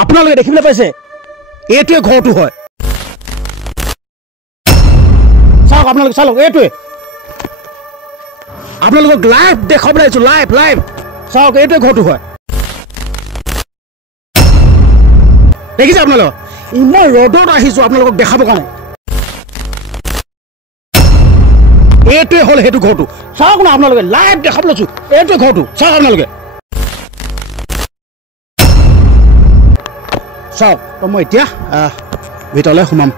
আপোনালোকে দেখিবলৈ পাইছে এইটোৱে ঘৰটো হয় চাওক আপোনালোকে চাওক এইটোৱে আপোনালোকক লাইভ দেখাবলৈ আহিছোঁ লাইভ চাওক এইটোৱে ঘৰটো হয় দেখিছে আপোনালোক ইমান ৰ'দত আহিছোঁ আপোনালোকক দেখাবৰ কাৰণে এইটোৱে হ'ল সেইটো ঘৰটো চাওক না আপোনালোকে লাইভ দেখাবলৈ লৈছোঁ এইটোৱে ঘৰটো চাওক আপোনালোকে চাওক তো মই এতিয়া ভিতৰলৈ সোমাম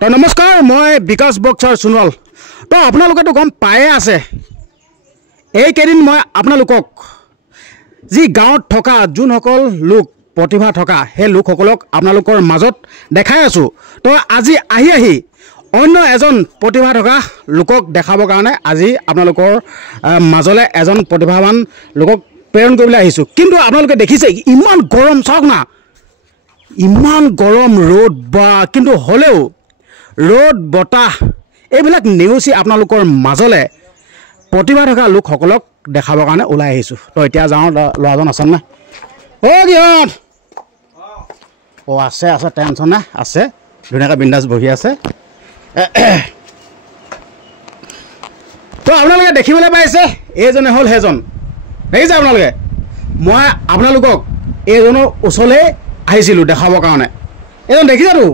তো নমস্কাৰ মই বিকাশ বক্সাৰ সোণোৱাল তো আপোনালোকেতো গম পায়ে আছে এইকেইদিন মই আপোনালোকক যি গাঁৱত থকা যোনসকল লোক প্ৰতিভা থকা সেই লোকসকলক আপোনালোকৰ মাজত দেখাই আছোঁ তো আজি আহি অন্য এজন প্ৰতিভা থকা লোকক দেখাবৰ কাৰণে আজি আপোনালোকৰ মাজলৈ এজন প্ৰতিভাৱান লোকক প্ৰেৰণ কৰিবলৈ আহিছোঁ কিন্তু আপোনালোকে দেখিছে ইমান গৰম চাওক না ইমান গৰম ৰ'দ বা কিন্তু হ'লেও ৰ'দ বতাহ এইবিলাক নেওচি আপোনালোকৰ মাজলৈ প্ৰতিভা থকা লোকসকলক দেখাবৰ কাৰণে ওলাই আহিছোঁ তো এতিয়া যাওঁ ল'ৰাজন আছে নাই কিহত আছে টেনশ্যন নাই আছে ধুনীয়াকৈ বিন্দাছ বহি আছে তো আপোনালোকে দেখিবলৈ পাইছে এইজনে হ'ল সেইজন দেখিছে আপোনালোকে মই আপোনালোকক এইজনৰ ওচৰলৈ আহিছিলোঁ দেখাবৰ কাৰণে এইজন দেখিছেতো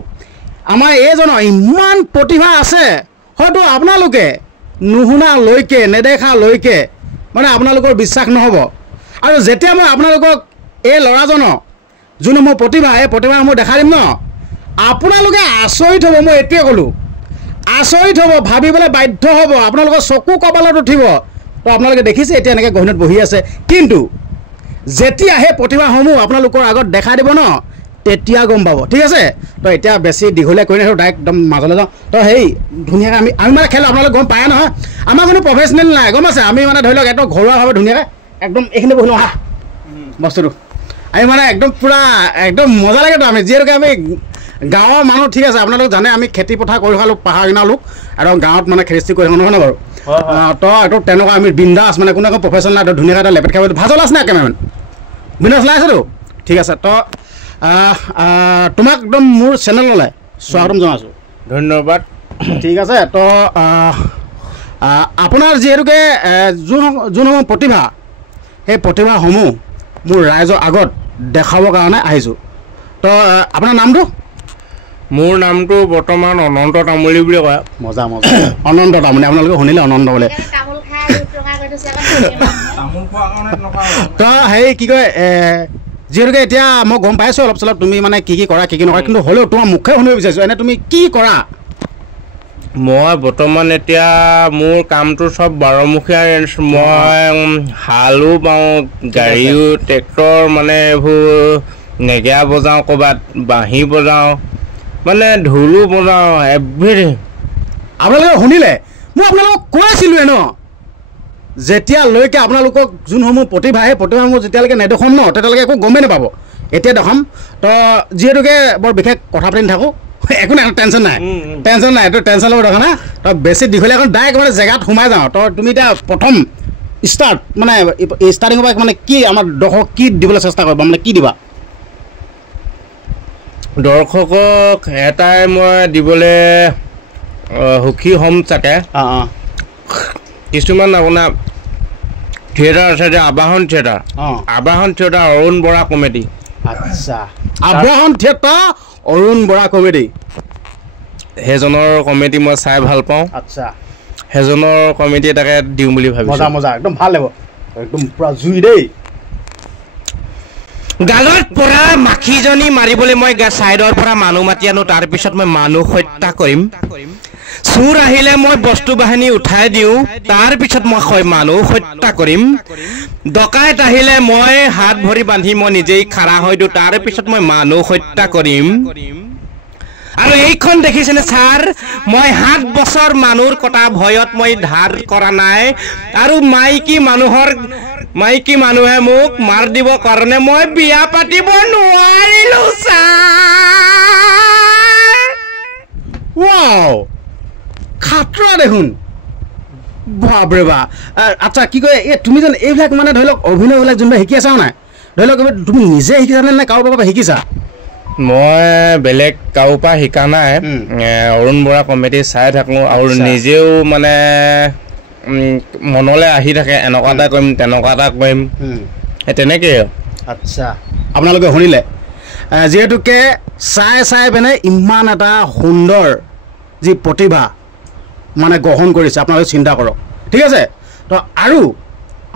আমাৰ এইজনৰ ইমান প্ৰতিভা আছে হয়তো আপোনালোকে নুশুনালৈকে নেদেখালৈকে মানে আপোনালোকৰ বিশ্বাস নহ'ব আৰু যেতিয়া মই আপোনালোকক এই ল'ৰাজনৰ যোনে মোৰ প্ৰতিভা এই প্ৰতিভা মই দেখাই দিম ন আপোনালোকে আচৰিত হ'ব মই এতিয়াই ক'লোঁ আচৰিত হ'ব ভাবিবলৈ বাধ্য হ'ব আপোনালোকৰ চকু কপালত উঠিব তো আপোনালোকে দেখিছে এতিয়া এনেকৈ গহীনত বহি আছে কিন্তু যেতিয়া সেই প্ৰতিভাসমূহ আপোনালোকৰ আগত দেখাই দিব ন তেতিয়া গম পাব ঠিক আছে তো এতিয়া বেছি দীঘলীয়া কৰি নাথাকোঁ ডাইৰেক্ট একদম মাজলৈ যাওঁ তো সেই ধুনীয়াকৈ আমি মানে খেলোঁ আপোনালোকে গম পায় নহয় আমাৰ কোনো প্ৰফেচনেল নাই গম আছে আমি মানে ধৰি লওক একদম ঘৰুৱাভাৱে ধুনীয়াকৈ একদম এইখিনি বহি লওঁ হা বস্তুটো আমি মানে একদম পূৰা একদম মজা লাগেতো আমি যিহেতুকে আমি গাঁৱৰ মানুহ ঠিক আছে আপোনালোক জানে আমি খেতি পথাৰ কৰি থকা লোক পাহাৰ কিনা লোক আৰু গাঁৱত মানে খেতি কৰি থকা নহয় বাৰু তো এইটো তেনেকুৱা আমি বিন্দাছ মানে কোনো একো প্ৰফেচনেল নাই ধুনীয়াকৈ এটা লেপেট খাব ভাজল আছে নাই কেমেৰামেন বিন্দাছ ওলাই আছেতো ঠিক আছে তো তোমাক একদম মোৰ চেনেললৈ স্বাগতম জনাইছোঁ ধন্যবাদ ঠিক আছে তো আপোনাৰ যিহেতুকে যোনসমূহ প্ৰতিভা সেই প্ৰতিভাসমূহ মোৰ ৰাইজৰ আগত দেখাবৰ কাৰণে আহিছোঁ তো আপোনাৰ নামটো মোৰ নামটো বৰ্তমান অনন্ত তামুলী বুলি কয় মজা অনন্ত তামুলী আপোনালোকে শুনিলে অনন্ত বোলে তো হেৰি কি কয় যিহেতুকে এতিয়া মই গম পাইছোঁ অলপ চলপ তুমি মানে কি কৰা কি নকৰা কিন্তু হ'লেও তোমাৰ মুখে শুনিব বিচাৰিছোঁ এনে তুমি কি কৰা মই বৰ্তমান এতিয়া মোৰ কামটো চব বাৰমুখীয়া মই হালো বাওঁ গাড়ীও ট্ৰেক্টৰ মানে এইবোৰ নেগেৰা বজাওঁ ক'ৰবাত বাঁহী বজাওঁ মানে ঢোলো বজাওঁ এভৰিথিং আপোনালোকে শুনিলে মই আপোনালোকক কৈ আছিলোঁৱে ন যেতিয়ালৈকে আপোনালোকক যোনসমূহ প্ৰতিভা সেই প্ৰতিভাসমূহ যেতিয়ালৈকে নেদেখাম ন তেতিয়ালৈকে একো গমেই নাপাব এতিয়া দেখাম তো যিহেতুকে বৰ বিশেষ কথা পাতি নাথাকোঁ একো নাই টেনশ্যন নাই এইটো টেনশ্যন ল'ব দেখা নাই তো বেছি দীঘলীয়া এখন ডাইৰেক্ট মানে জেগাত সোমাই যাওঁ তো তুমি এতিয়া প্ৰথম ষ্টাৰ্ট মানে ষ্টাৰ্টিঙৰ পৰা মানে কি আমাৰ দৰ্শক কি দিবলৈ চেষ্টা কৰিবা মানে কি দিবা দৰ্শকক এটাই মই দিবলৈ সুখী হ'ম চাগে কিছুমান আপোনাৰ থিয়েটাৰ আছে যে আবাহন থিয়েটাৰ অৰুণ বৰা কমেডি আচ্ছা আবাহন থিয়েটাৰ অৰুণ বৰা কমেডি সেইজনৰ কমেডি মই চাই ভাল পাওঁ আচ্ছা সেইজনৰ কমেডি এটাকে দিওঁ বুলি ভাবিছোঁ মজা একদম ভাল লাগিব একদম পূৰা জুই দেই গালত পৰা মাখিজনী মাৰিবলৈ মই চাইডৰ পৰা মানুহ মাতি আনো তাৰপিছত মই মানুহ হত্যা কৰিম চোৰ আহিলে মই বস্তু বাহিনী উঠাই দিওঁ, তাৰ পিছত মই মানুহ হত্যা কৰিম। ডকাইত আহিলে মই হাত ভৰি বান্ধি মই নিজেই খাৰা হৈ দিওঁ, তাৰ পিছত মই মানুহ হত্যা কৰিম। আৰু এইখন দেখিছেনে ছাৰ, মই 7 বছৰ মানুহৰ কটা ভয়ত মই ধাৰ কৰা নাই। আৰু মাইকী মানুহে মোক মাৰ দিব কাৰণে মই বিয়া পাতিব নোৱাৰিলো ছাৰ। ৱাও, খাতৰা দেখোন, বাপৰে বা। আচ্ছা, কি কয় এই তুমি যেন এইবিলাক মানে ধৰি লওক অভিনয়বিলাক যোনবিলাক শিকি আছা নাই, ধৰি লওক তুমি নিজে শিকিছানে নে কাৰোবাৰ পৰা শিকিছা? মই বেলেগ কাৰো পৰা শিকা নাই, অৰুণ বৰা কমেডি চাই থাকোঁ আৰু নিজেও মানে মনলৈ আহি থাকে এনেকুৱা এটা কৰিম তেনেকুৱা এটা কৰিম, সেই তেনেকেই। আচ্ছা, আপোনালোকে শুনিলে, যিহেতুকে চাই পিনে ইমান এটা সুন্দৰ যি প্ৰতিভা মানে গ্ৰহণ কৰিছে, আপোনালোকে চিন্তা কৰক, ঠিক আছে। তো আৰু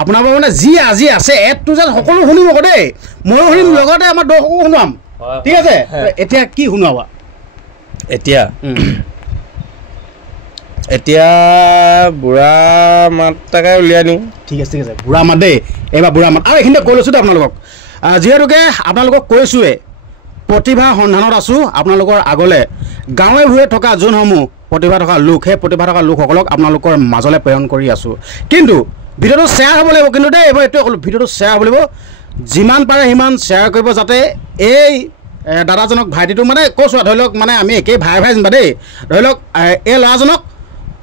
আপোনালোকৰ মানে যি আজি আছে এডটো যেন সকলো শুনিব আকৌ দেই, ময়ো শুনিম লগতে আমাৰ দৰ্শকো শুনাম, ঠিক আছে। এতিয়া কি শুনাবা? এতিয়া বুঢ়া মাত তাকে উলিয়াই দিওঁ। ঠিক আছে বুঢ়া মাত দেই, এইবাৰ বুঢ়া মাত। আৰু এইখিনিতে কৈ লৈছোঁ দেই আপোনালোকক, যিহেতুকে আপোনালোকক কৈছোঁৱে প্ৰতিভা সন্ধানত আছোঁ। আপোনালোকৰ আগলৈ গাঁৱে ভূঞে থকা যোনসমূহ প্ৰতিভা থকা লোক, সেই প্ৰতিভা থকা লোকসকলক আপোনালোকৰ মাজলৈ প্ৰেৰণ কৰি আছোঁ। কিন্তু ভিডিঅ'টো শ্বেয়াৰ হ'ব লাগিব, কিন্তু দেই এইবাৰ এইটোৱে ক'লোঁ, ভিডিঅ'টো শ্বেয়াৰ হ'ব লাগিব। যিমান পাৰে সিমান শ্বেয়াৰ কৰিব, যাতে এই দাদাজনক, ভাইটিটো মানে কৈছোঁ ধৰি লওক, মানে আমি একেই ভাই যেনিবা দেই, ধৰি লওক এই ল'ৰাজনক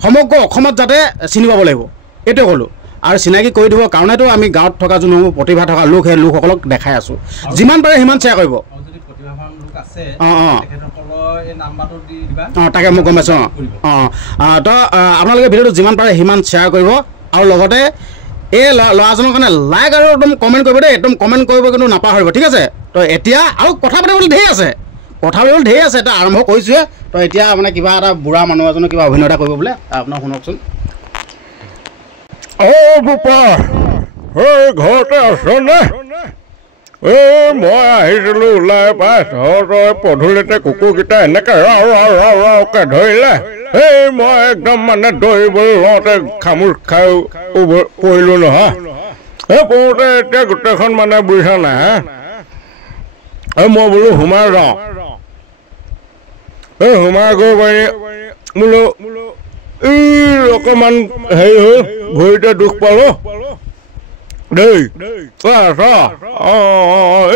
সমগ্ৰ অসমত যাতে চিনি পাব লাগিব, এইটোৱে ক'লোঁ। আৰু চিনাকি কৰি দিব কাৰণেতো আমি গাঁৱত থকা যোনসমূহ প্ৰতিভা থকা লোক, সেই লোকসকলক দেখাই আছোঁ। যিমান পাৰে সিমান শ্বেয়াৰ কৰিব। তাকে মই গম পাইছোঁ। তো আপোনালোকে ভিডিঅ'টো যিমান পাৰে সিমান শ্বেয়াৰ কৰিব, আৰু লগতে এই ল'ৰাজনৰ কাৰণে লাইক আৰু একদম কমেণ্ট কৰিব দেই, একদম কমেণ্ট কৰিব কিন্তু নাপাহৰিব, ঠিক আছে। তো এতিয়া আৰু কথা পাতিবলৈ ঢেৰ আছে, এটা আৰম্ভ কৰিছোঁহে। তো এতিয়া মানে কিবা এটা বুঢ়া মানুহ এজনৰ কিবা অভিনয় এটা কৰিব বোলে, আপোনাক শুনকচোন। বোপা, ঘৰতে আছনে? মই আহিছিলোঁ ওলাই পাই, তহঁতৰ পধূলিতে কুকুৰকেইটা এনেকৈ ৰাওকৈ ধৰিলে। মই একদম মানে দৌৰিবলৈ লওঁতে খামোচ খাই পৰিলোঁ নহয়। পৰোঁতে এতিয়া গোটেইখন মানে বুজিছা নাই, মই বোলো সোমাই যাওঁ। সোমাই গৈ পাৰি বোলো অকণমান হেৰি হ'ল, ভৰিতে দুখ পালোঁ দেই।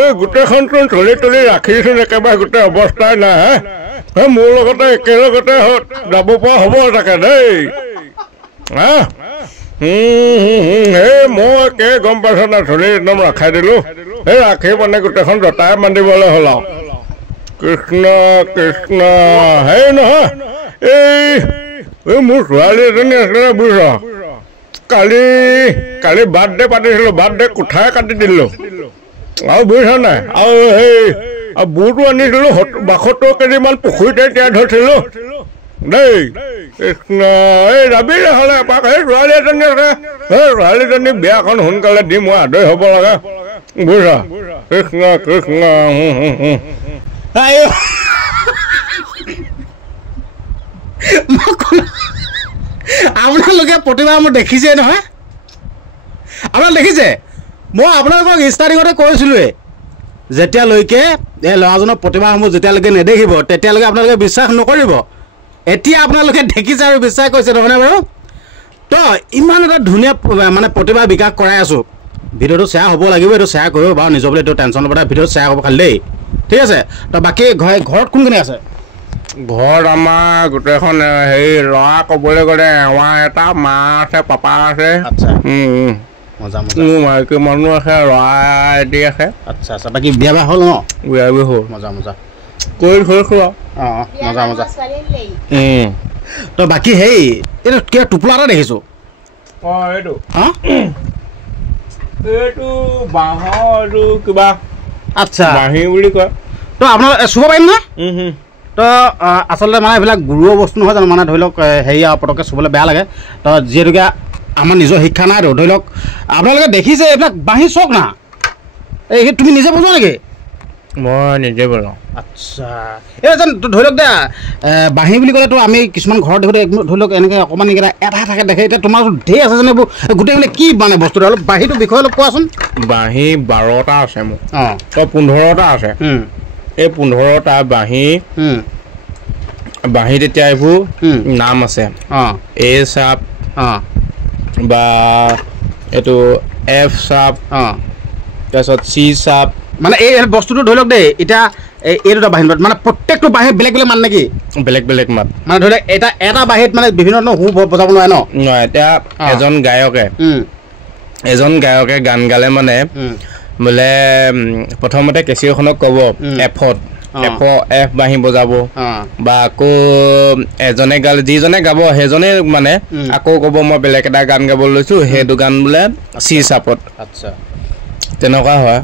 এই গোটেইখনচোন চলি তলি ৰাখিছোন, একেবাৰে গোটেই অৱস্থাই নাই। মোৰ লগতে একেলগতে যাব পৰা হ'ব তাকে দেই। মই একে গম পাইছোঁ না, চলি একদম ৰাখাই দিলোঁ। ৰাখি মানে গোটেইখন জতাই বান্ধিবলৈ হ'ল আৰু। কৃষ্ণ কৃষ্ণ, হেৰি নহয়, এই মোৰ ছোৱালী এজনী আছিলে বুজিছ, কালি বাৰ্থডে পাতিছিলোঁ, বাৰ্থডে কোঠাই কাটি দিলোঁ আৰু বুজিছ নাই। আৰু সেই বুটো আনিছিলোঁ 72 কেজিমান পুখুৰীতে তিয়াই থৈছিলোঁ দেই। কৃষ্ণ, এই যাবি নহ'লে এপাক, সেই ছোৱালী এজনী আছে, সেই ছোৱালীজনী বিয়াখন সোনকালে দি মই আদৰি হ'ব লাগে বুজিছ। কৃষ্ণ কৃষ্ণ। আপোনালোকে প্ৰতিভা মোৰ দেখিছে নহয়, আপোনালোকে দেখিছে। মই আপোনালোকক ষ্টাৰ্টিঙতে কৈছিলোঁৱে, যেতিয়ালৈকে এই ল'ৰাজনৰ প্ৰতিভাসমূহ যেতিয়ালৈকে নেদেখিব তেতিয়ালৈকে আপোনালোকে বিশ্বাস নকৰিব। এতিয়া আপোনালোকে দেখিছে আৰু বিশ্বাস কৰিছে নহয়নে বাৰু? তো ইমান এটা ধুনীয়া মানে প্ৰতিভা বিকাশ কৰাই আছোঁ। ভিডিঅ'টো শ্বেয়াৰ হ'ব লাগিব, এইটো শ্বেয়াৰ কৰিব বাৰু, নিজৰ বুলি এইটো টেনশ্যন ল'ব, ভিডিঅ'টো শ্বেয়াৰ হ'ব খালি দেই, ঠিক আছে। তো বাকী ঘৰত কোন কোনে আছে? ঘৰত আমাৰ গোটেইখন হেৰি ল'ৰা ক'বলৈ গ'লে এৱা এটা, মা আছে, পাপা আছে। আচ্ছা, মোৰ মাইকী মানুহ আছে, ল'ৰা এটি আছে। আচ্ছা, বাকী বিয়া বাৰু হ'ল ন? বিয়া হ'ল। মজা কৰি থৈছোঁ আৰু। মজা। তো বাকী হেৰি এইটো কিবা টোপোলা এটা দেখিছোঁ। এইটো বাঁহৰ, এইটো কিবা আচ্ছা বাঁহী বুলি কয়। তো আপোনাৰ চুব পাৰিম ন? তো আচলতে মানে এইবিলাক গুৰুৰ বস্তু নহয় জানো, মানে ধৰি লওক হেৰি আৰু পটককৈ চুবলৈ বেয়া লাগে। তো যিহেতুকে আমাৰ নিজৰ শিক্ষা নাইতো, ধৰি লওক আপোনালোকে দেখিছে এইবিলাক বাঁহী চক না, এই তুমি নিজে বুজোৱা নেকি? মই নিজে বনাওঁ আচ্ছা এই যেন ধৰি লওক দে বাঁহী বুলি ক'লেতো আমি কিছুমান ঘৰত দেখোঁতে ধৰি লওক এনেকৈ অকণমান এইকেইটা এটা থাকে দেখে এতিয়া তোমাৰ ঢেৰ আছে যেন এইবোৰ গোটেইবিলাক কি মানে বস্তুটো অলপ বাঁহীটোৰ বিষয়ে অলপ কোৱাচোন বাঁহী 12টা আছে মোৰ অঁ তো 15টা আছে এই 15টা বাঁহীত এতিয়া এইবোৰ নাম আছে অঁ এ চাপ অঁ বা এইটো এফ চাপ অঁ তাৰপিছত চি চাপ মানে এই বস্তুটো ধৰি লওক দেই এতিয়া এই দুটা বাঁহীত মানে প্ৰত্যেকটো বাঁহীত বেলেগ বেলেগ মান নেকি বেলেগ বেলেগ মাত মানে ধৰি লওক এটা বাঁহীত মানে বিভিন্ন ধৰণৰ সুৰ বজাব নোৱাৰে ন নহয় এতিয়া এজন গায়কে গান গালে মানে বোলে প্ৰথমতে কেচিঅ'খনক ক'ব এফত এফ বাঁহী বজাব বা আকৌ এজনে গালে যিজনে গাব সেইজনে মানে আকৌ ক'ব মই বেলেগ এটা গান গাবলৈ লৈছোঁ সেইটো গান বোলে চি চাপত আচ্ছা তেনেকুৱা হয়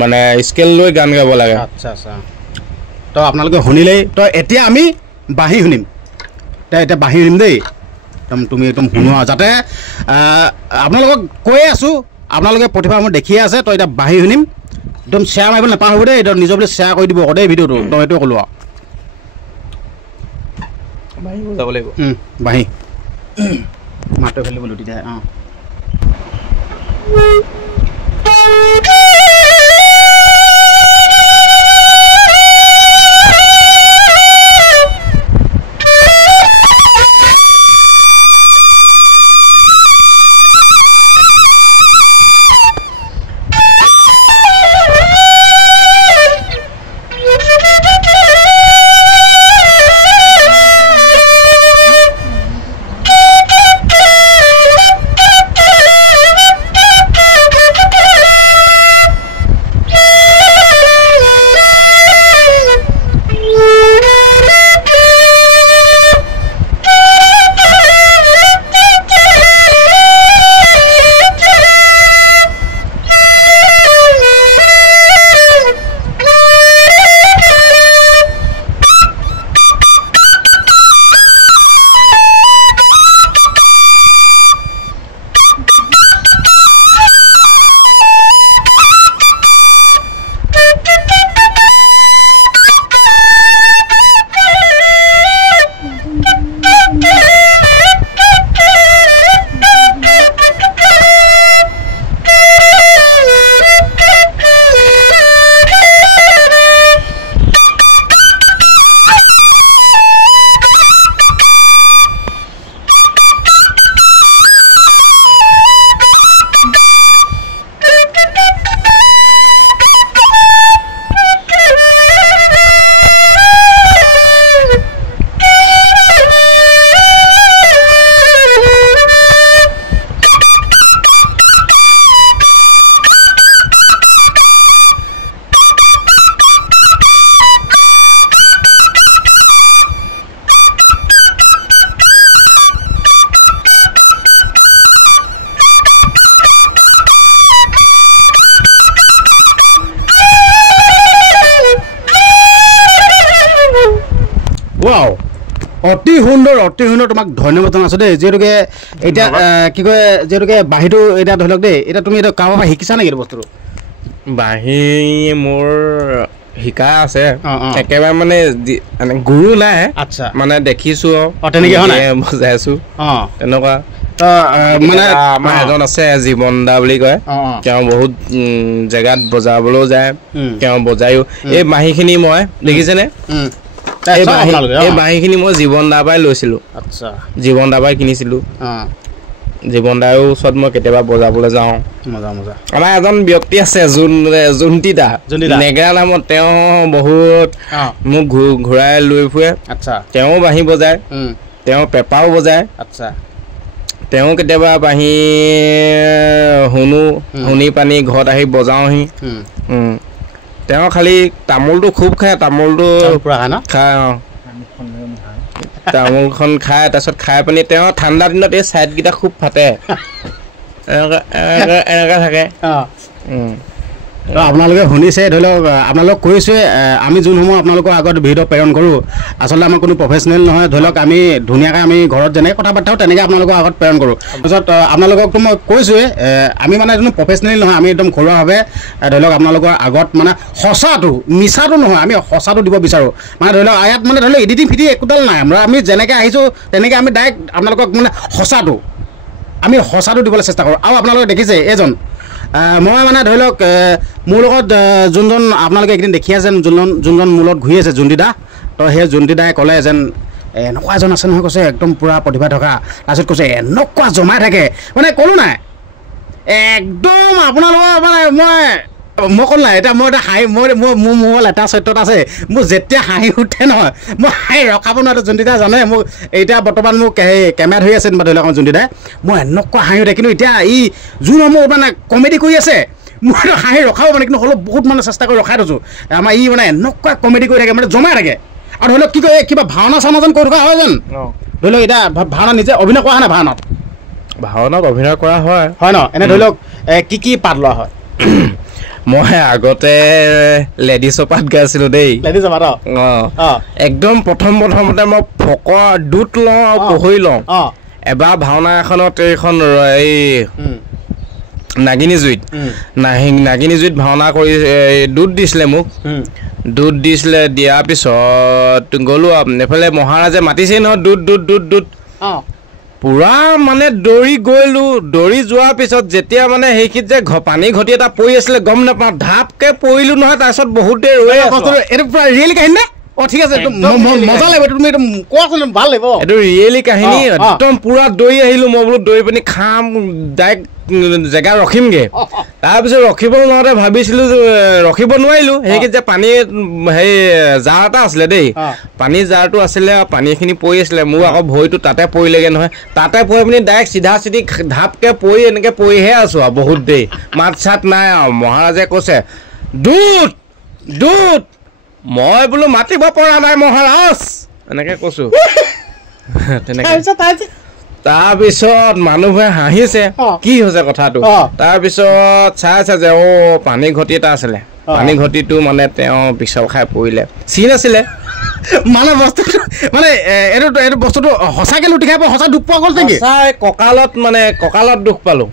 মানে স্কেল লৈ গান গাব লাগে আচ্ছা আচ্ছা তো আপোনালোকে শুনিলেই তো এতিয়া আমি বাঁহী শুনিম এতিয়া বাঁহী শুনিম দেই একদম তুমি একদম শুনোৱা যাতে আপোনালোকক কৈয়ে আছোঁ আপোনালোকে প্ৰতিভা মোৰ দেখিয়ে আছে তো এতিয়া বাঁহী শুনিম একদম শ্বেয়াৰ মাৰিব নাপাহৰিব দেই একদম নিজৰ বুলি শ্বেয়াৰ কৰি দিব আকৌ দেই ভিডিঅ'টো তো সেইটোৱে ক'লোঁ আৰু বাঁহী বজাব লাগিব বাঁহী মাতটো ফেলি বোলো তেতিয়া অঁ অতি সুন্দৰ তোমাক ধন্যবাদ জনাইছোঁ দেই যিহেতুকে এতিয়া কি কয় যিহেতুকে বাঁহীটো এতিয়া ধৰি লওক দেই এতিয়া তুমি এতিয়া কাৰোবাৰ পৰা শিকিছা নেকি এইটো বস্তুটো বাঁহী মোৰ শিকা আছে একেবাৰে মানে গুৰু নাই আচ্ছা মানে দেখিছোঁ তেনেকৈ বজাইছোঁ তেনেকুৱা মানে আমাৰ এজন আছে জীৱন দা বুলি কয় তেওঁ বহুত জেগাত বজাবলৈও যায় তেওঁ বজায়ো এই বাঁহীখিনি মই দেখিছেনে এই বাঁহীখিনি মই জীৱন দাৰ পৰাই লৈছিলোঁ আচ্ছা জীৱন দাৰ পৰাই কিনিছিলোঁ জীৱন দাৰ ওচৰত মই কেতিয়াবা বজাবলৈ যাওঁ আমাৰ এজন ব্যক্তি আছে জোনটি দা নেগেৰা নামত তেওঁ বহুত মোক ঘূৰাই লৈ ফুৰে আচ্ছা তেওঁ বাঁহী বজায় তেওঁ পেঁপাও বজায় আচ্ছা তেওঁ কেতিয়াবা বাঁহী শুনি পানি ঘৰত আহি বজাওঁহি তেওঁ খালি তামোলটো খুব খায় তামোলটো খায় তামোলখন খায় তাৰপিছত খাই পানি তেওঁ ঠাণ্ডা দিনত এই ছাইডকেইটা খুব ফাটে এনেকুৱা থাকে তো আপোনালোকে শুনিছে ধৰি লওক আপোনালোক কৈছোৱে আমি যোনসমূহ আপোনালোকৰ আগত ভিডিঅ' প্ৰেৰণ কৰোঁ আচলতে আমাৰ কোনো প্ৰফেচনেল নহয় ধৰি লওক আমি ধুনীয়াকৈ আমি ঘৰত যেনেকৈ কথা পাতাওঁ তেনেকৈ আপোনালোকৰ আগত প্ৰেৰণ কৰোঁ তাৰপিছত আপোনালোককতো মই কৈছোৱে আমি মানে কোনো প্ৰফেচনেল নহয় আমি একদম ঘৰুৱাভাৱে ধৰি লওক আপোনালোকৰ আগত মানে সঁচাটো মিছাটো নহয় আমি সঁচাটো দিব বিচাৰোঁ মানে ধৰি লওক ইয়াত মানে ধৰি লওক এডিটিং ফিডিং একোডাল নাই আমি যেনেকৈ আহিছোঁ তেনেকৈ আমি ডাইৰেক্ট আপোনালোকক মানে সঁচাটো দিবলৈ চেষ্টা কৰোঁ আৰু আপোনালোকে দেখিছে এজন মই মানে ধৰি লওক মোৰ লগত যোনজন আপোনালোকে একদিন দেখি আছে যোনজন মোৰ লগত ঘূৰি আছে জোনটি দা তো সেই জোনটি দাই ক'লে যেন এনেকুৱা এজন আছে নহয় কৈছে একদম পূৰা প্ৰতিভা থকা তাৰপিছত কৈছে এনেকুৱা জমাই থাকে মানে ক'লোঁ নাই একদম আপোনালোকৰ মানে মই ক'লো নাই এতিয়া মই এটা হাঁহি মোৰ মোবাইল এটা চৰিত্ৰত আছে মোৰ যেতিয়া হাঁহি উঠে নহয় মই হাঁহি ৰখাব নোৱাৰোঁ জোনটি দা জানে মোক এতিয়া বৰ্তমান মোক কেমেৰা ধৰি আছে ধৰি লওক জোনটি দাই মই এনেকুৱা হাঁহি উঠে কিন্তু এতিয়া ই যোনসমূহ মানে কমেডি কৰি আছে মই হাঁহি ৰখাব মানে কিন্তু হ'লেও বহুত মানে চেষ্টা কৰি ৰখাই থৈছোঁ আমাৰ ই মানে এনেকুৱা কমেডি কৰি থাকে মানে জমাই থাকে আৰু ধৰি লওক কি কয় কিবা ভাওনা চাওনা যেন কৰি থকা হয় যেন ধৰি লওক এতিয়া ভাওনা নিজে অভিনয় কৰা হয় নাই ভাওনাত অভিনয় কৰা হয় ন এনে ধৰি লওক কি পাত লোৱা হয় মই আগতে লেডিছৰ পাত গাইছিলোঁ দেই একদম প্ৰথমতে মই ফকৰ দুট লওঁ আৰু পহৰি লওঁ এবাৰ ভাওনা এখনত এইখন এই নাগিনী জুইত ভাওনা কৰি দুধ দিছিলে মোক দিয়াৰ পিছত গ'লোঁ এফালে মহাৰাজে মাতিছেই নহয় দুধ পুৰা মানে দৌৰি গ'লোঁ দৌৰি যোৱাৰ পিছত যেতিয়া মানে সেইখিনিত যে পানী ঘটি এটা পৰি আছিলে গম নাপাওঁ ঢাপকৈ পৰিলোঁ নহয় তাৰপিছত বহুত দেৰি ৰৈ আছোঁ এইটো পুৰা ৰিয়েলি কাহিনী নে ঠিক আছে মজা লাগিব তুমি এইটো কোৱাচোন ভাল লাগিব এইটো ৰিয়েলি কাহিনী একদম পুৰা দৌৰি আহিলোঁ মই বোলো দৌৰি পিনি খাম ডাইৰেক্ট জেগা ৰখিমগৈ তাৰপিছত ৰখিব নোৱাৰোঁতে ভাবিছিলোঁ ৰখিব নোৱাৰিলোঁ সেইখিনিত যে পানী হেৰি জাৰ এটা আছিলে দেই পানী জাৰটো আছিলে পানীখিনি পৰি আছিলে মোৰ আকৌ ভৰিটো তাতে পৰিলেগৈ নহয় তাতে পৰি পিনি ডাইৰেক্ট চিধা ঢাপকৈ পৰি এনেকৈ পৰিহে আছোঁ আৰু বহুত দেৰি মাত চাত নাই আৰু মহাৰাজে কৈছে দুধ মই বোলো মাতিব পৰা নাই মহাৰাজ এনেকৈ কৈছোঁ তেনেকৈ তাৰপিছত মানুহে হাঁহিছে কি হৈছে কথাটো তাৰপিছত চাইছে যে পানী ঘটি এটা আছিলে পানী ঘটিটো মানে তেওঁ পিছল খাই পৰিলে চিন আছিলে মানে বস্তুটো মানে এইটো বস্তুটো সঁচাকৈ লুটি খাই সঁচা দুখ পোৱা গ'ল নেকি কঁকালত দুখ পালোঁ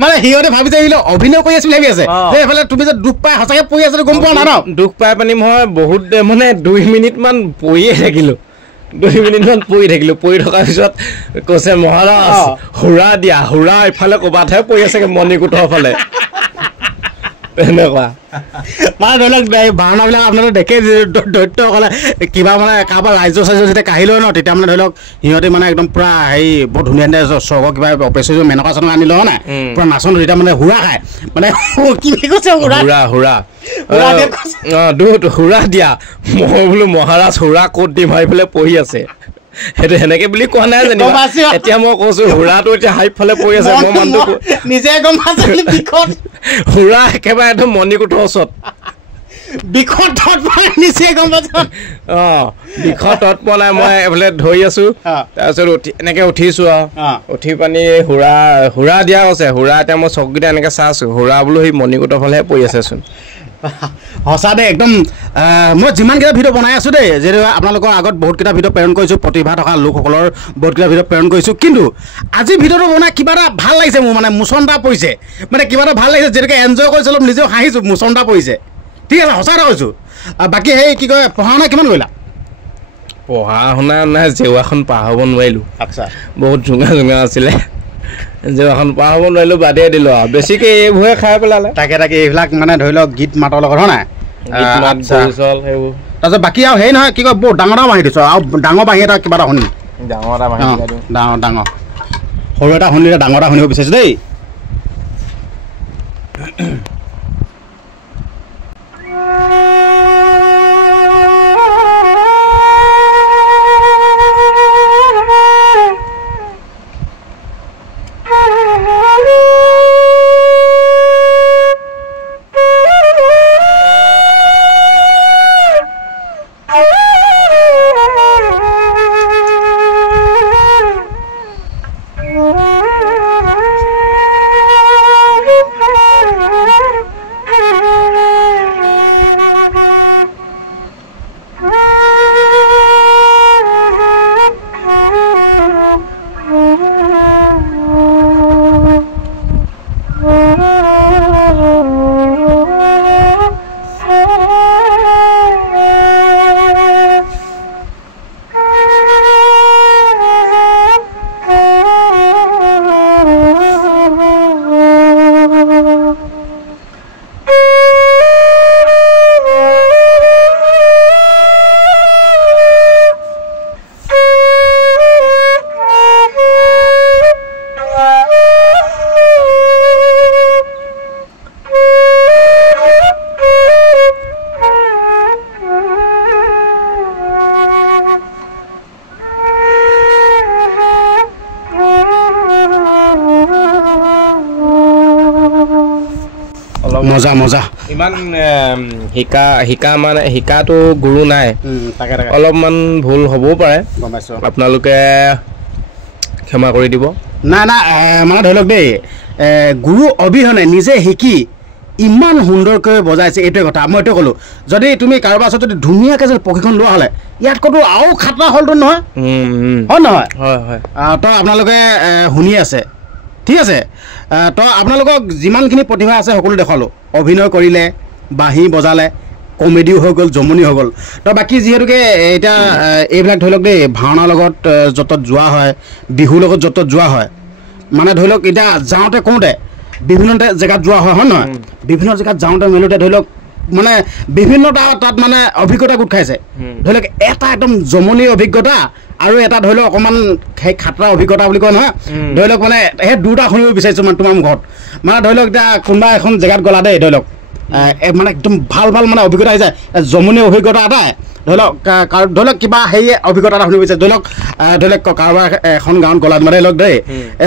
মানে সিহঁতে ভাবিছে অভিনয় কৰি আছো ভাবি আছে এইফালে তুমি যে দুখ পাই সঁচাকৈ পৰি আছো গম পোৱা নাই ন দুখ পাই পানি মই বহুত মানে 2 মিনিটমান পৰিয়ে থাকিলোঁ 2 মিনিটমান পৰি থকাৰ পিছত কৈছে মহাৰাজ হুৰা ইফালে ক'ৰবাতহে পৰি আছেগৈ মণিকূটৰ ফালে এনেকুৱা মানে ধৰি লওক ভাওনাবিলাক আপোনালোকে দেখে দৈত্যসকলে কিবা মানে কাৰোবাৰ ৰাজ্য যেতিয়া কাঢ়ি লয় ন তেতিয়া মানে ধৰি লওক সিহঁতে মানে একদম পূৰা হেৰি বৰ ধুনীয়া স্বৰ্গ কিবা অপেচৰ মেনকা চেনকা আনি লয় নাই পূৰা নাচন তেতিয়া মানে হুৰা খায় মানে কি কৈছে হুৰা দিয়া মই বোলো মহাৰাজ হুৰা ক'ত দিম ভাবি পেলাই পঢ়ি আছে সেইটো সেনেকে বুলি কোৱা নাই জানিব এতিয়া মই কৈছোঁ হুৰাটো এতিয়া হাইফালে পৰি আছে মই মানুহটো নিজে গম পাইছোঁ হুৰা একেবাৰে একদম মণিকূটৰ ওচৰত বিষত তত পোৱা নিজে গম পাইছোঁ বিষত তত পোৱা নাই মই এইফালে ধৰি আছোঁ তাৰপিছত এনেকৈ উঠিছোঁ আৰু উঠি পানি হুৰা দিয়া কৈছে হুৰা এতিয়া মই চককেইটা এনেকৈ চাইছোঁ হুৰা বোলো সেই মণিকূটৰ ফালেহে পৰি আছেচোন সঁচা দেই একদম মই যিমানকেইটা ভিডিঅ' বনাই আছোঁ দেই যিহেতু আপোনালোকৰ আগত বহুতকেইটা ভিডিঅ' প্ৰেৰণ কৰিছোঁ প্ৰতিভা থকা লোকসকলৰ বহুতকেইটা ভিডিঅ' প্ৰেৰণ কৰিছোঁ কিন্তু আজি ভিডিঅ'টো বনাই কিবা এটা ভাল লাগিছে মোৰ মানে মোচন এটা পৰিছে মানে কিবা এটা ভাল লাগিছে যেনেকৈ এনজয় কৰিছোঁ অলপ নিজেও হাঁহিছোঁ মোচন এটা পৰিছে ঠিক আছে সঁচা এটা কৈছোঁ বাকী সেই কি কয় পঢ়া শুনা কিমান কৰিলা পঢ়া শুনা নাই জেওৰাখন পাৰ হ'ব নোৱাৰিলোঁ আচ্ছা বহুত জোঙা আছিলে জেওৰাখন পাৰ হ'ব নোৱাৰিলোঁ বাদেই দিলোঁ আৰু বেছিকৈ এইবোৰে খাই পেলালে তাকে এইবিলাক মানে ধৰি লওক গীত মাতৰ লগত হয় নাই সেইবোৰ তাৰপিছত বাকী আৰু হেৰি নহয় কি কয় বৰ ডাঙৰ বাঁহী দিছোঁ আৰু ডাঙৰ বাঁহী এটা কিবা এটা শুনি ডাঙৰ সৰু এটা শুনিলে ডাঙৰ এটা শুনিব বিচাৰিছোঁ দেই অলপ মজা মজা ইমান শিকা মানে শিকাটো গুৰু নাই তাকে তাকে অলপমান ভুল হ'বও পাৰে গম পাইছোঁ আপোনালোকে ক্ষমা কৰি দিব নাই নাই মানে ধৰি লওক দেই গুৰু অবিহনে নিজে শিকি ইমান সুন্দৰকৈ বজাইছে এইটোৱে কথা মই এইটোৱে ক'লোঁ যদি তুমি কাৰোবাৰ ওচৰত যদি ধুনীয়াকৈ যদি প্ৰশিক্ষণ লোৱা হ'লে ইয়াতকৈতো আৰু খাতৰা হ'লতো নহয় হয় নহয় হয় হয় তো আপোনালোকে শুনি আছে ঠিক আছে তো আপোনালোকক যিমানখিনি প্ৰতিভা আছে সকলো দেখালোঁ অভিনয় কৰিলে বাঁহী বজালে কমেডিও হৈ গ'ল জমনি হৈ গ'ল তো বাকী যিহেতুকে এতিয়া এইবিলাক ধৰি লওক দেই ভাওনাৰ লগত য'ত যোৱা হয় বিহুৰ লগত য'ত যোৱা হয় মানে ধৰি লওক এতিয়া যাওঁতে কওঁতে বিভিন্ন জেগাত যোৱা হয় হয় নহয় বিভিন্ন জেগাত যাওঁতে মেলোঁতে ধৰি লওক মানে বিভিন্নটা তাত মানে অভিজ্ঞতা গোট খাইছে ধৰি লওক এটা একদম জমনি অভিজ্ঞতা আৰু এটা ধৰি লওক অকণমান সেই খাতৰা অভিজ্ঞতা বুলি কয় নহয় ধৰি লওক মানে সেই দুটা শুনিব বিচাৰিছোঁ মানে তোমাৰ মুখত মানে ধৰি লওক এতিয়া কোনোবা এখন জেগাত গ'লা দেই ধৰি লওক মানে একদম ভাল ভাল মানে অভিজ্ঞতা আহি যায় জমনি অভিজ্ঞতা এটাই ধৰি লওক কিবা হেৰি অভিজ্ঞতা এটা শুনিব বিচাৰে ধৰি লওক কাৰোবাৰ এখন গাঁৱত গ'লা মানে ধৰি লওক দেই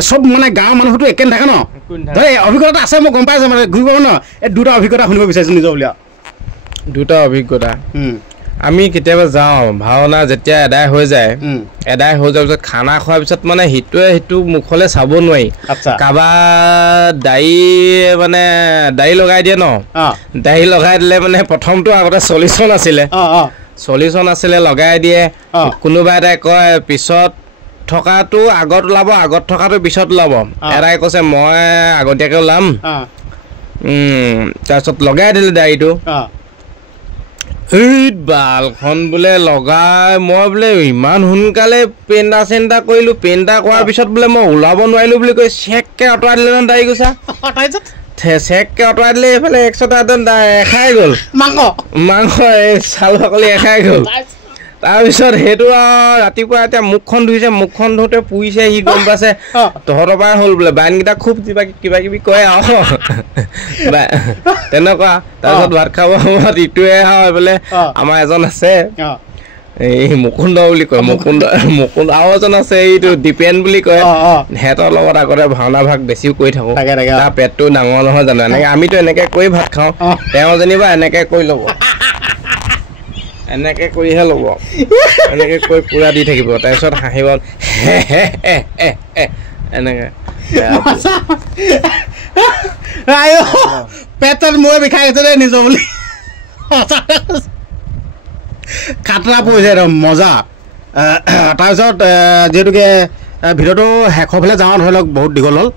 চব মানে গাঁৱৰ মানুহতো একে নাথাকে ন ধৰি অভিজ্ঞতা এটা আছে মই গম পাইছোঁ মানে ঘূৰিব ন এই দুটা অভিজ্ঞতা শুনিব বিচাৰিছোঁ নিজৰ উলিয়া দুটা অভিজ্ঞতা আমি কেতিয়াবা যাওঁ ভাওনা যেতিয়া এদায় হৈ যায় এদায় হৈ যোৱাৰ পিছত খানা খোৱাৰ পিছত মানে সিটোৱে সিটো মুখলৈ চাব নোৱাৰি কাৰোবাৰ দাড়ি লগাই দিয়ে ন দাড়ি লগাই দিলে মানে প্ৰথমটো আগতে চলিচন আছিলে লগাই দিয়ে কোনোবা এটাই কয় পিছত থকাটো আগত ওলাব আগত থকাটো পিছত ওলাব এটাই কৈছে মই আগতীয়াকৈ ওলাম তাৰপিছত লগাই দিলে দাড়িটো এই বালখন বোলে লগাই মই বোলে ইমান সোনকালে পেইণ্টা চেণ্টা কৰিলোঁ পেইণ্টা কৰাৰ পিছত বোলে মই ওলাব নোৱাৰিলোঁ বুলি কৈ চেককৈ আঁতৰাই দিলে নহয় দাড়ি কৈছা চেককৈ আঁতৰাই দিলে এইফালে 100 টকা এখাই গ'ল মাংস এই চাল বাকলি এখাই গ'ল তাৰপিছত সেইটো আৰু ৰাতিপুৱা এতিয়া মুখখন ধুইছে মুখখন ধুওঁতে পুৰিছে সি গম পাইছে তহঁতৰ পৰাই হ'ল বোলে বাইনকেইটা খুব কিবা কিবি কয় আৰু তেনেকুৱা তাৰপিছত ভাত খাব সময়ত ইটোৱে বোলে আমাৰ এজন আছে এই মুকুন্দ বুলি কয় মুকুন্দ আৰু এজন আছে এইটো দীপেন বুলি কয় সিহঁতৰ লগত আগতে ভাওনা ভাগ বেছিও কৰি থাকোঁ তাৰ পেটটো ডাঙৰ নহয় জানো এনেকৈ আমিতো এনেকৈ কৰি ভাত খাওঁ তেওঁ যেনিবা এনেকৈ কৰি ল'ব এনেকৈ কৰিহে ল'ব এনেকৈ কৈ পুৰা দি থাকিব তাৰপিছত হাঁহিব এনেকৈ পেটত মই বিষাই গৈছে দেই নিজৰ বুলি খাতৰা পৰিছে একদম মজা তাৰপিছত যিহেতুকে ভিডিঅ'টো শেষৰ ফালে যাওঁ ধৰি লওক বহুত দীঘল হ'ল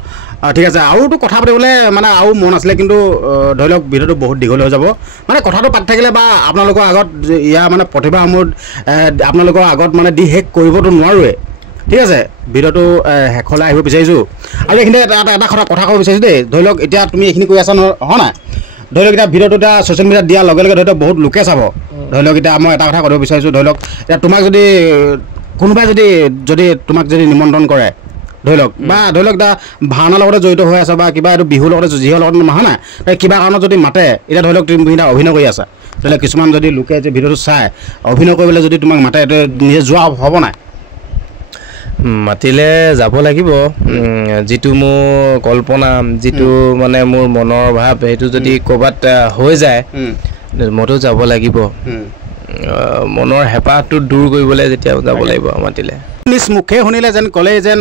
ঠিক আছে আৰুতো কথা পাতিবলৈ মানে আৰু মন আছিলে কিন্তু ধৰি লওক ভিডিঅ'টো বহুত দীঘল হৈ যাব মানে কথাটো পাতি থাকিলে বা আপোনালোকৰ আগত ইয়াৰ মানে প্ৰতিভাসমূহ আপোনালোকৰ আগত মানে দি শেষ কৰিবতো নোৱাৰোৱে ঠিক আছে ভিডিঅ'টো শেষলৈ আহিব বিচাৰিছোঁ আৰু এইখিনি এটা কথা ক'ব বিচাৰিছোঁ দেই ধৰি লওক এতিয়া তুমি এইখিনি কৈ আছা নহয় নাই ধৰি লওক এতিয়া ভিডিঅ'টো এতিয়া ছ'চিয়েল মিডিয়াত দিয়াৰ লগে লগে ধৰি লওক বহুত লোকে চাব ধৰি লওক এতিয়া মই এটা কথা ক'ব বিচাৰিছোঁ ধৰি লওক এতিয়া তোমাক যদি কোনোবাই যদি তোমাক যদি নিমন্ত্ৰণ কৰে ধৰি লওক বা ধৰি লওক এতিয়া ভাওনাৰ লগতে জড়িত হৈ আছে বা কিবা এইটো বিহুৰ লগতে যিহৰ লগত নহয় নাই কিবা কাৰণত যদি মাতে এতিয়া ধৰি লওক তুমি এতিয়া অভিনয় কৰি আছা ধৰি লওক কিছুমান যদি লোকে যে ভিডিঅ'টো চাই অভিনয় কৰিবলৈ যদি তোমাক মাতে এইটো নিজে যোৱা হ'ব নাই মাতিলে যাব লাগিব যিটো মোৰ কল্পনা যিটো মানে মোৰ মনৰ ভাৱ সেইটো যদি ক'ৰবাত হৈ যায় মইতো যাব লাগিব মনৰ হেঁপাহটো দূৰ কৰিবলৈ যেতিয়া যাব লাগিব মাতিলে নিজ মুখে শুনিলে যেন ক'লে যেন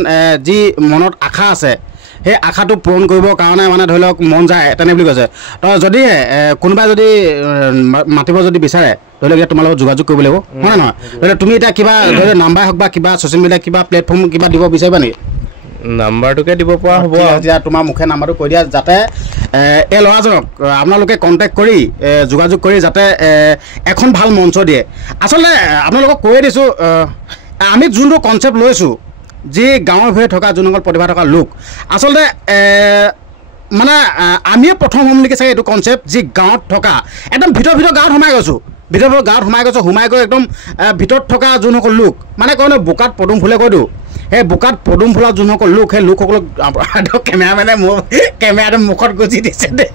যি মনত আশা আছে সেই আশাটো পূৰণ কৰিবৰ কাৰণে মানে ধৰি লওক মন যায় তেনে বুলি কৈছে তো যদিহে কোনোবাই যদি মাতিব যদি বিচাৰে ধৰি লওক এতিয়া তোমাৰ লগত যোগাযোগ কৰিব লাগিব হয় নহয় ধৰি লওক তুমি এতিয়া কিবা ধৰি লওক নাম্বাৰ হওক বা কিবা ছ'চিয়েল মিডিয়া কিবা প্লেটফৰ্ম কিবা দিব বিচাৰিবা নেকি নাম্বাৰটোকে দিব পৰা হ'ব এতিয়া তোমাৰ মুখে নাম্বাৰটো কৈ দিয়া যাতে এই ল'ৰাজনক আপোনালোকে কণ্টেক্ট কৰি যোগাযোগ কৰি যাতে এখন ভাল মঞ্চ দিয়ে আচলতে আপোনালোকক কৈয়ে দিছোঁ আমি যোনটো কনচেপ্ট লৈছোঁ যি গাঁৱৰ ভূঞে থকা যোনসকল প্ৰতিভা থকা লোক আচলতে মানে আমিয়ে প্ৰথম হ'ম নেকি চাগে এইটো কনচেপ্ট যি গাঁৱত থকা একদম ভিতৰ গাঁৱত সোমাই গৈছোঁ সোমাই গৈ একদম ভিতৰত থকা যোনসকল লোক মানে কয় ন বোকাত পদুম ফুলে কৈ দিওঁ সেই বোকাত পদুম ফুলা যোনসকল লোক সেই লোকসকলক কেমেৰামেনে কেমেৰাটো মুখত গুজি দিছে দেই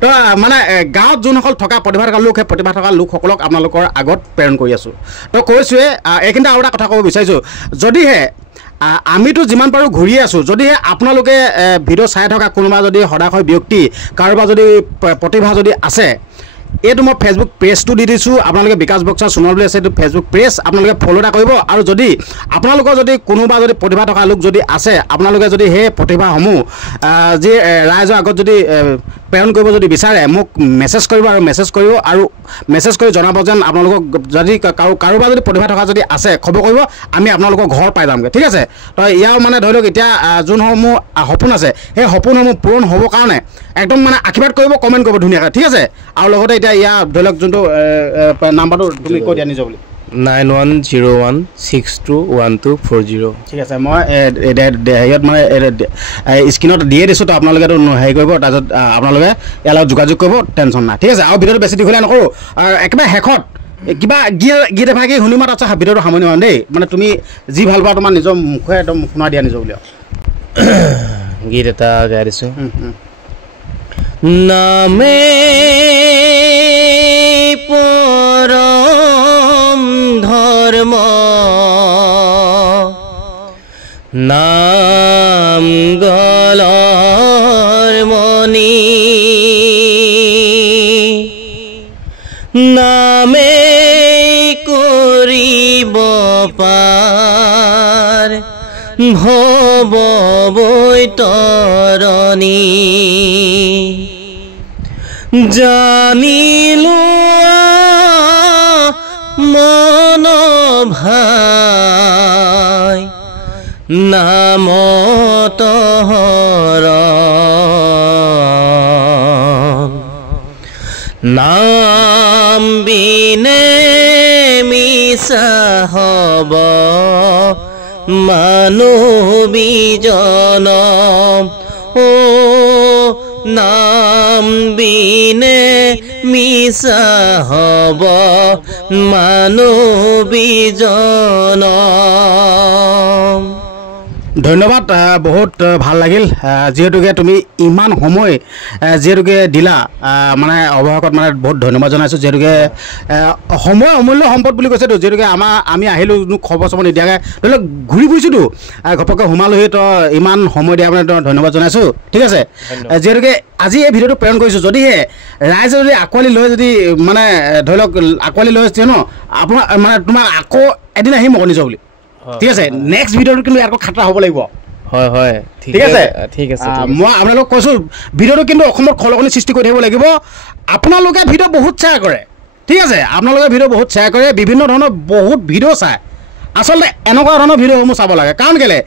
তো মানে গাঁৱত যোনসকল থকা প্ৰতিভা থকা লোক সেই প্ৰতিভা থকা লোকসকলক আপোনালোকৰ আগত প্ৰেৰণ কৰি আছোঁ তো কৈছোঁৱে এইখিনিতে আৰু এটা কথা ক'ব বিচাৰিছোঁ যদিহে আমিতো যিমান পাৰোঁ ঘূৰি আছোঁ যদিহে আপোনালোকে ভিডিঅ' চাই থকা কোনোবা যদি সদাশয় ব্যক্তি কাৰোবাৰ যদি প্ৰতিভা যদি আছে এইটো মই ফেচবুক পেজটো দি দিছোঁ আপোনালোকে বিকাশ বক্সা সোণোৱাল বুলি আছে এইটো ফেচবুক পেজ আপোনালোকে ফ'ল' এটা কৰিব আৰু যদি আপোনালোকৰ যদি কোনোবা যদি প্ৰতিভা থকা লোক যদি আছে আপোনালোকে যদি সেই প্ৰতিভাসমূহ যি ৰাইজৰ আগত যদি প্ৰেৰণ কৰিব যদি বিচাৰে মোক মেছেজ কৰিব আৰু মেছেজ কৰি জনাব যেন আপোনালোকক যদি কাৰোবাৰ যদি প্ৰতিভা থকা যদি আছে খবৰ কৰিব আমি আপোনালোকৰ ঘৰ পাই যামগৈ ঠিক আছে তো ইয়াৰ মানে ধৰি লওক এতিয়া যোনসমূহ সপোন আছে সেই সপোনসমূহ পূৰণ হ'বৰ কাৰণে একদম মানে আশীৰ্বাদ কৰিব কমেণ্ট কৰিব ধুনীয়াকৈ ঠিক আছে আৰু লগতে এতিয়া ইয়াৰ ধৰি লওক যোনটো নাম্বাৰটো তুমি কৈ দিয়া নিজৰ বুলি 9101621240 ঠিক আছে মই হেৰিয়ত মানে স্ক্ৰীণত দিয়ে দিছোঁ তো আপোনালোকেতো হেৰি কৰিব তাৰপিছত আপোনালোকে ইয়াৰ লগত যোগাযোগ কৰিব টেনশ্যন নাই ঠিক আছে আৰু ভিডিঅ'টো বেছি দীঘলীয়া নকৰোঁ আৰু একেবাৰে শেষত কিবা গীত এভাগি শুনিম আৰু তাৰপিছত ভিডিঅ'টো সামৰণি মাৰিম দেই মানে তুমি যি ভাল পোৱা তোমাৰ নিজৰ মুখে একদম শুনা দিয়া নিজৰ বুলি গীত এটা গাই দিছোঁ নামে পৰম ধৰ্ম নাম গলৰ মণি নামে কৰিব পাৰ ভৱ বৈতৰণী জানিলো মন ভাই নামত নাম বিনে মিছা হব মানৱীজন ও নাম বিনে মিছা হব মানৱীজন ধন্যবাদ বহুত ভাল লাগিল যিহেতুকে তুমি ইমান সময় যিহেতুকে দিলা মানে অৱশেষত মানে বহুত ধন্যবাদ জনাইছোঁ যিহেতুকে সময় অমূল্য সম্পদ বুলি কৈছেতো যিহেতুকে আমি আহিলোঁ খবৰ চবৰ নিদিয়াকৈ ধৰি লওক ঘূৰি ফুৰিছোঁতো ঘপককৈ সোমালোহি তো ইমান সময় দিয়া মানে ধন্যবাদ জনাইছোঁ ঠিক আছে যিহেতুকে আজি এই ভিডিঅ'টো প্ৰেৰণ কৰিছোঁ যদিহে ৰাইজে যদি আঁকোৱালি লৈ যদি মানে ধৰি লওক আঁকোৱালি লৈ হৈছে ন আপোনাৰ মানে তোমাৰ আকৌ এদিন আহিম আকৌ নিজৰ বুলি ঠিক আছে নেক্সট ভিডিঅ'টো কিন্তু আকৌ খাতৰা হ'ব লাগিব হয় হয় ঠিক আছে ঠিক আছে মই আপোনালোকক কৈছোঁ ভিডিঅ'টো কিন্তু অসমত খলকনি সৃষ্টি কৰি থাকিব লাগিব আপোনালোকে ভিডিঅ' বহুত শ্বেয়াৰ কৰে ঠিক আছে আপোনালোকে ভিডিঅ' বহুত শ্বেয়াৰ কৰে বিভিন্ন ধৰণৰ বহুত ভিডিঅ' চায় আচলতে এনেকুৱা ধৰণৰ ভিডিঅ'সমূহ চাব লাগে কাৰণ কেলৈ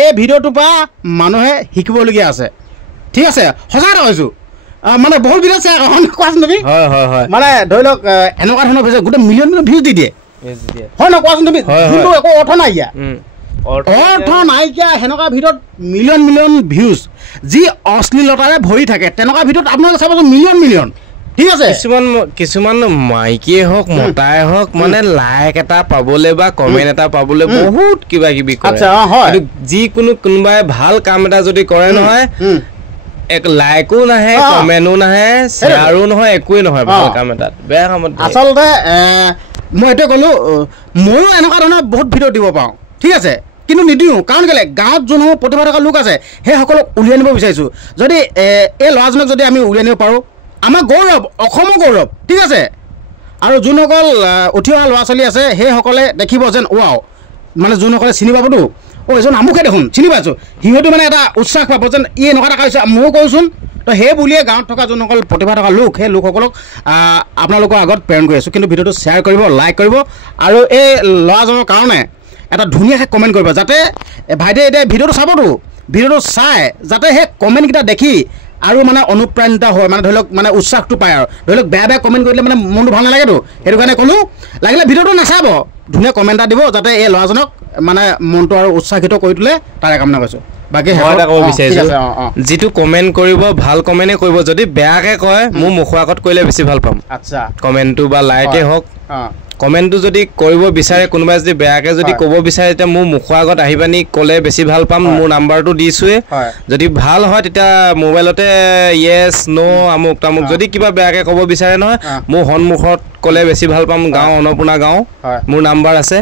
এই ভিডিঅ'টোৰ পৰা মানুহে শিকিবলগীয়া আছে ঠিক আছে সঁচা কথা কৈছোঁ মানে বহুত ভিডিঅ' শ্বেয়াৰ কোৱাচোন তুমি হয় হয় হয় মানে ধৰি লওক এনেকুৱা ধৰণৰ ভিডিঅ' গোটেই মিলিয়ন ভিউজ দি দিয়ে হয় নহয় কোৱাচোন তুমি কিন্তু একো অৰ্থ নাইকিয়া অৰ্থ নাইকিয়া সেনেকুৱা ভিডিঅ'ত মিলিয়ন ভিউজ যি অশ্লীলতাৰে ভৰি থাকে তেনেকুৱা ভিডিঅ'ত আপোনালোকে চাবচোন মিলিয়ন ঠিক আছে কিছুমান মাইকীয়ে হওক মতাই হওক মানে লাইক এটা পাবলৈ বা কমেণ্ট এটা পাবলৈ বহুত কিবা কিবি কৰে যিকোনো কোনোবাই ভাল কাম এটা যদি কৰে নহয় এক লাইকো নাহে কমেণ্টো নাহে শ্বেয়াৰো নহয় একোৱেই নহয় ভাল কাম এটাত বেয়া কামত আচলতে মই এইটোৱে ক'লোঁ ময়ো এনেকুৱা ধৰণৰ বহুত ভিডিঅ' দিব পাৰোঁ ঠিক আছে কিন্তু নিদিওঁ কাৰণ কেলৈ গাঁৱত যোনসমূহ প্ৰতিভা থকা লোক আছে সেইসকলক উলিয়াই নিব বিচাৰিছোঁ যদি এই ল'ৰাজনক যদি আমি উলিয়াই নিব পাৰোঁ আমাৰ গৌৰৱ অসমৰ গৌৰৱ ঠিক আছে আৰু যোনসকল উঠি অহা ল'ৰা ছোৱালী আছে সেইসকলে দেখিব যেন ৱাও মানে যোনসকলে চিনি পাবতো এইজন আমুকে দেখোন চিনি পাইছোঁ সিহঁতো মানে এটা উৎসাহ পাব যেন ই এনেকুৱা এটা কৈছোঁ ময়ো কৈছোন তো সেই বুলিয়ে গাঁৱত থকা যোনসকল প্ৰতিভা থকা লোক সেই লোকসকলক আপোনালোকৰ আগত প্ৰেৰণ কৰি আছোঁ কিন্তু ভিডিঅ'টো শ্বেয়াৰ কৰিব লাইক কৰিব আৰু এই ল'ৰাজনৰ কাৰণে এটা ধুনীয়াকৈ কমেণ্ট কৰিব যাতে ভাইটিয়ে এতিয়া ভিডিঅ'টো চাবতো ভিডিঅ'টো চাই যাতে সেই কমেণ্টকেইটা দেখি আৰু মানে অনুপ্ৰাণিত হয় মানে ধৰি লওক মানে উৎসাহটো পায় আৰু ধৰি লওক বেয়া কমেণ্ট কৰিলে মানে মনটো ভাল নালাগেতো সেইটো কাৰণে ক'লোঁ লাগিলে ভিডিঅ'টো নাচাব ধুনীয়া কমেণ্ট এটা দিব যাতে এই ল'ৰাজনক মানে মনটো আৰু উৎসাহিত কৰি তোলে তাৰে কামনা কৰিছোঁ বাকী ক'ব বিচাৰিছোঁ যিটো কমেণ্ট কৰিব ভাল কমেণ্টে কৰিব যদি বেয়াকৈ কয় মোৰ মুখৰ আগত কৰিলে বেছি ভাল পাম আচ্ছা কমেণ্টটো বা লাইকে হওক কমেণ্টটো যদি কৰিব বিচাৰে কোনোবাই যদি বেয়াকৈ যদি ক'ব বিচাৰে তেতিয়া মোৰ মুখৰ আগত আহি পানি ক'লে বেছি ভাল পাম মোৰ নাম্বাৰটো দিছোঁৱে যদি ভাল হয় তেতিয়া মোবাইলতে য়েছ ন' আমুক তামুক যদি কিবা বেয়াকৈ ক'ব বিচাৰে নহয় মোৰ সন্মুখত ক'লে বেছি ভাল পাম গাঁও অন্নপূৰ্ণা গাঁও মোৰ নাম্বাৰ আছে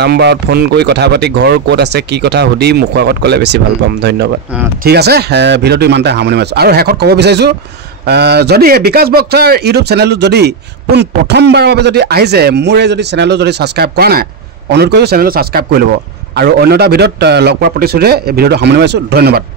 নাম্বাৰত ফোন কৰি কথা পাতি ঘৰ ক'ত আছে কি কথা সুধি মুখৰ আগত ক'লে বেছি ভাল পাম ধন্যবাদ ঠিক আছে ভিডিঅ'টো ইমানতে সামৰণি মাৰিছোঁ আৰু শেষত ক'ব বিচাৰিছোঁ যদি বিকাশ বক্সাৰ ইউটিউব চেনেলটোত যদি পোন প্ৰথমবাৰৰ বাবে যদি আহিছে মোৰ এই যদি চেনেলটো যদি ছাবস্ক্ৰাইব কৰা নাই অনুৰোধ কৰিছোঁ চেনেলটো ছাবস্ক্ৰাইব কৰি ল'ব আৰু অন্য এটা ভিডিঅ'ত লগ পোৱাৰ প্ৰতিশ্ৰুতিৰে এই ভিডিঅ'টো সামৰণি মাৰিছোঁ ধন্যবাদ